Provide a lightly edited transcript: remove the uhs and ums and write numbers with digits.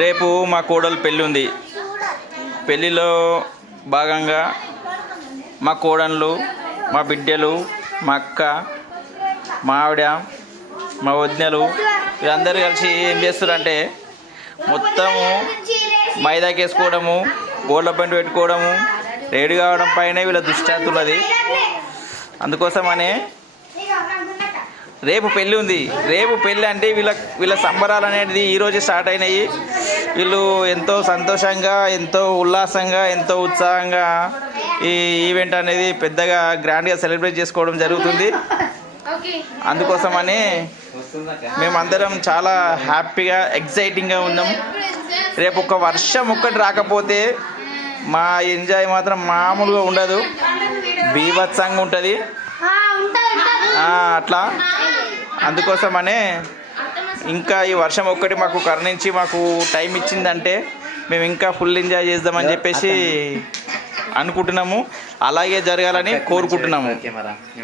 రేపు మా కోడలు పెళ్ళి ఉంది. పెళ్ళిలో భాగంగా మా కోడళ్ళు, మా బిడ్డలు, మా అక్క, మా ఆవిడ, మా వదినలు వీళ్ళందరూ కలిసి ఏం చేస్తారంటే మొత్తము మైదాకేసుకోవడము, గోళ్ళ పెంట పెట్టుకోవడము, రెడీ కావడం పైన వీళ్ళ దృష్టి ఉన్నది. అందుకోసమనే రేపు పెళ్ళి ఉంది. రేపు పెళ్ళి అంటే వీళ్ళ సంబరాలు అనేది ఈరోజే స్టార్ట్ అయినాయి. వీళ్ళు ఎంతో సంతోషంగా, ఎంతో ఉల్లాసంగా, ఎంతో ఉత్సాహంగా ఈ ఈవెంట్ అనేది పెద్దగా గ్రాండ్గా సెలబ్రేట్ చేసుకోవడం జరుగుతుంది. అందుకోసమని మేమందరం చాలా హ్యాపీగా, ఎగ్జైటింగ్గా ఉన్నాం. రేపు ఒక వర్షం ఒక్కటి రాకపోతే మా ఎంజాయ్ మాత్రం మామూలుగా ఉండదు, బీభత్సంగా ఉంటుంది అట్లా. అందుకోసమనే ఇంకా ఈ వర్షం ఒక్కటి మాకు కరుణించి మాకు టైం ఇచ్చిందంటే మేము ఇంకా ఫుల్ ఎంజాయ్ చేద్దామని చెప్పేసి అనుకుంటున్నాము. అలాగే జరగాలని కోరుకుంటున్నాము.